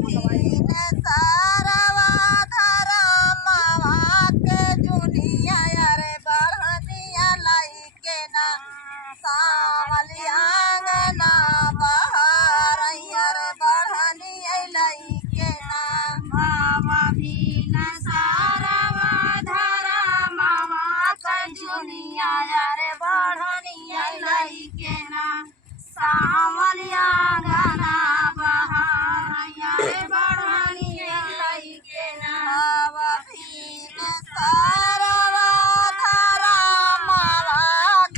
भीन सारवा धरमवा के जुनिया रे बढ़निया लइके ना सावलिया अंगना बहरैया रे बढ़निया लइके ना बाबा भीन सारवा धरमवा के जुनिया रे बढ़निया लइके ना सावलिया अंगना बहरैया रे बढ़निया लइके ना बाबा भीन सारवा धरमवा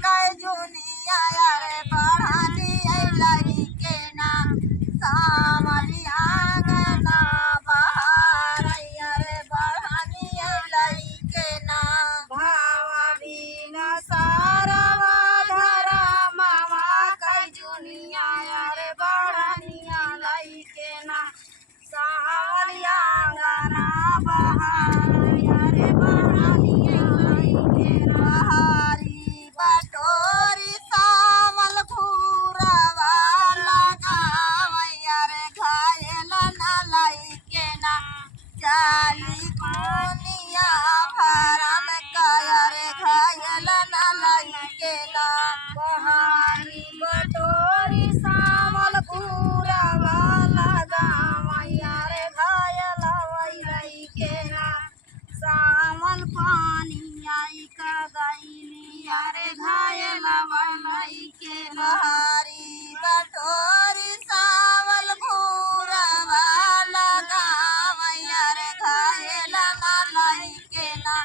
के जुनिया रे बढ़निया लइके ना सावलिया अंगना बहरैया रे बढ़निया लइके ना बाबा भीन सारवा धरमवा के जुनिया रे बढ़निया लइके ना सावलिया अंगना बहरैया रे बढ़निया लइके ना बहारी बटोरी सावल घूरवा लगावैया रे घायल न लइके ना चाली कोनिया भरल कया रे घायल न लइके ना बहारी बटोरी सावल घूरवा लगावैया रे घायल लइके ना सावल पानी आई का गईलिया रे घायल लइके ना बहारी बटोरी सावल घूरवा लगावैया रे घायल न लइके ना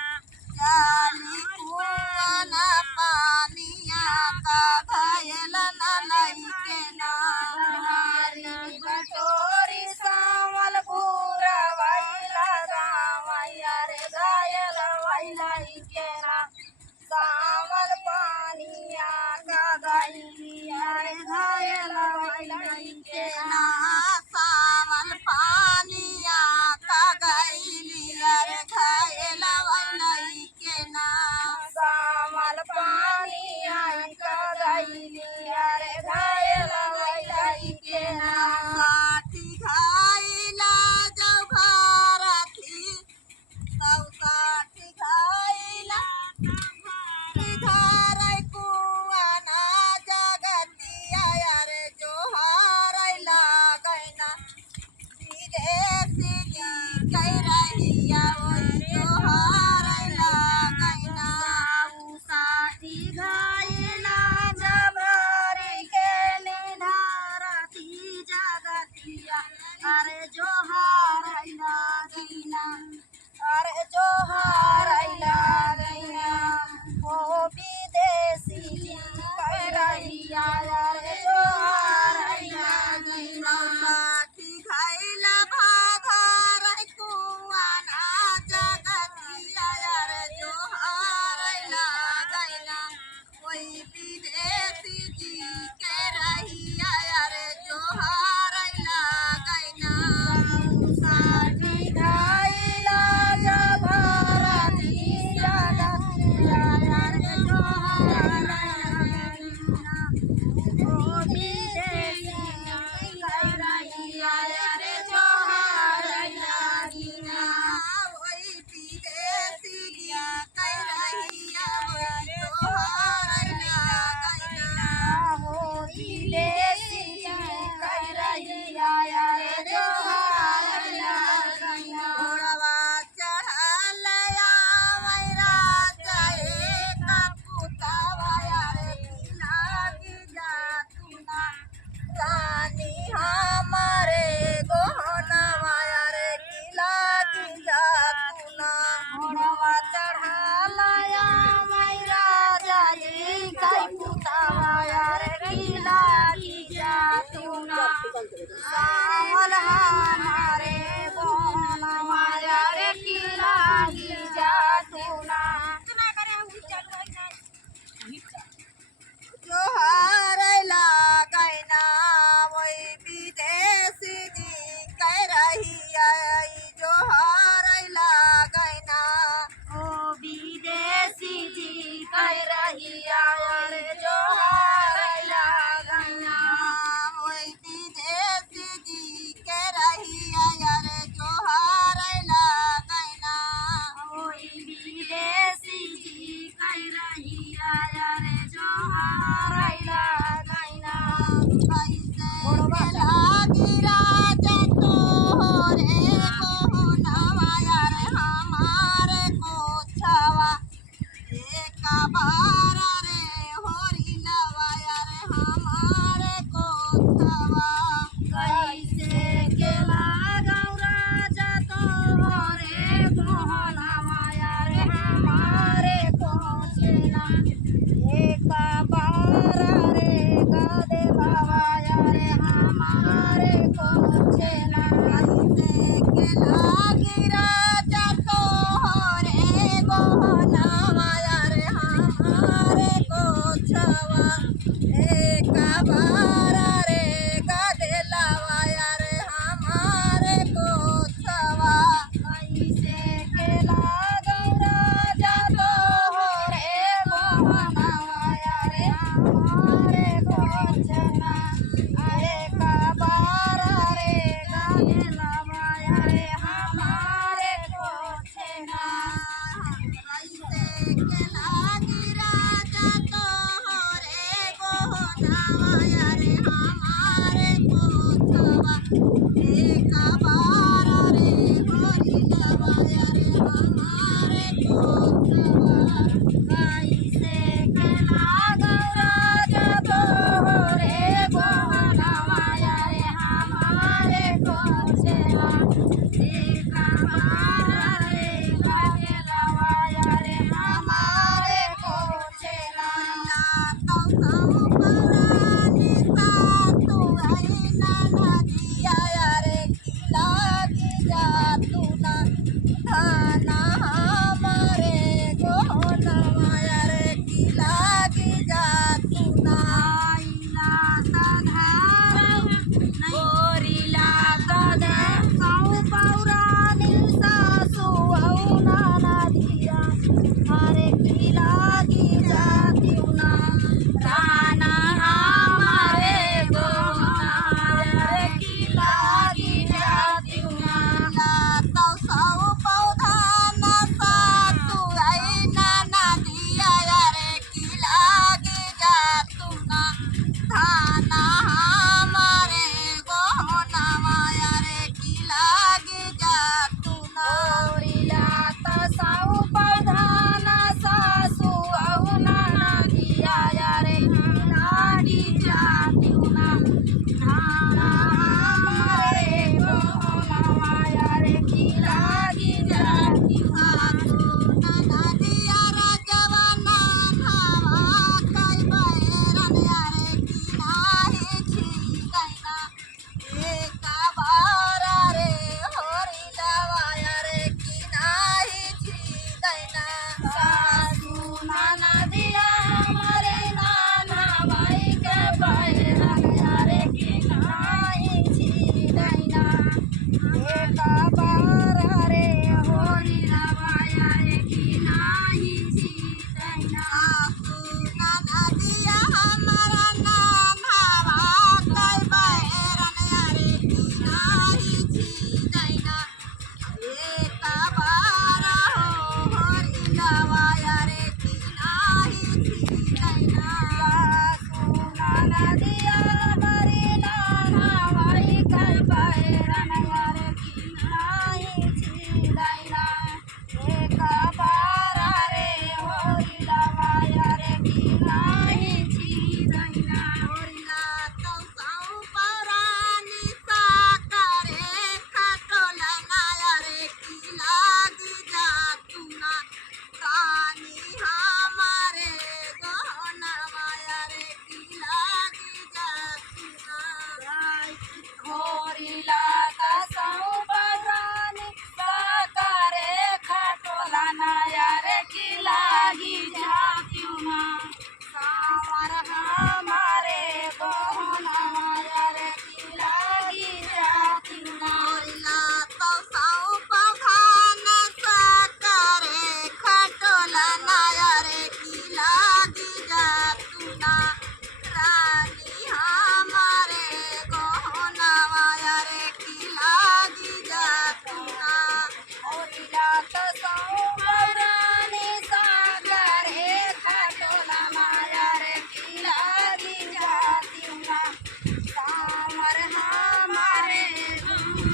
चाली कुआन पानिया का घायल न लइके ना बहारी बटोरी सावल घूरवा लगावैया रे घायल लइके ना सावल पानिया का गईलिया रे घायल लइके ना सावल पानिया का गईलिया रे घायल लइके ना सावल पानिया का गईलिया रे घायल लइके ना साठी घायला जब भारती तब साठी घायला धारै कुआना जगतिया रे जोहार लागैना विदेशी जी कह रहिया ओइ जोहार लागैना साठी घायला जबरी के निधारती जगतिया अरे जोहार लागैना अरे जोहार लागैना ओ विदेशी जी कह रहिया अरे जोहार लागैना साठी घायला भाधार कुआना जगतिया रे जोहार लागैना ओइ विदेशी जी के रहिया रे जोहार लागैना साठी घायला जबरी जगतिया रे जोहार लागैना ओ विदेशी कह रहिया रे जोहार लागैना ओइ विदेशी जी कह रहिया ओइ जोहार लागैना हो विदेशी कह रहिया रे जोहार लागैना घोड़वा चढ़ल आवै राजा एक पुतवा रे लागी जातुना रानी हमारे गोहनवा रे लागी जातुना घोड़वा चढ़ालया मैरा जाई कई पुतवा रे किला की जातुना सावल हमारे गोहनवा रे किला की जातुना जोहार लागैना ओइ विदेशी जी कह रहिया जोहार लागैना ओ विदेशी जी कह रहिया रे जोहार लागैना ओइ विदेशी जी के रहिया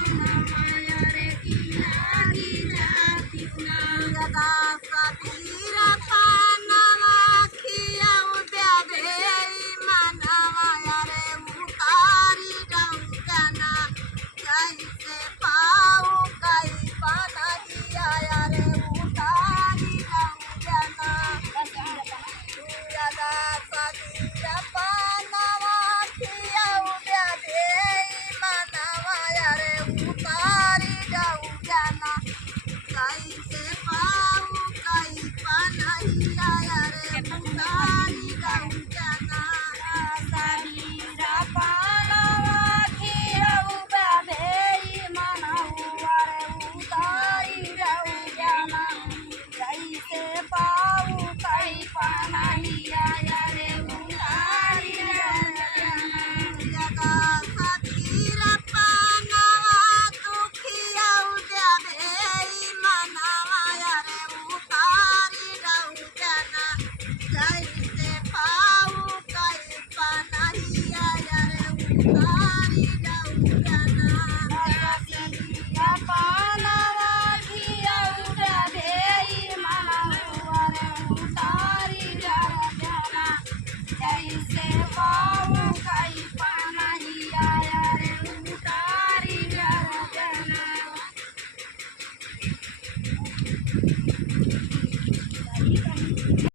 મનમાં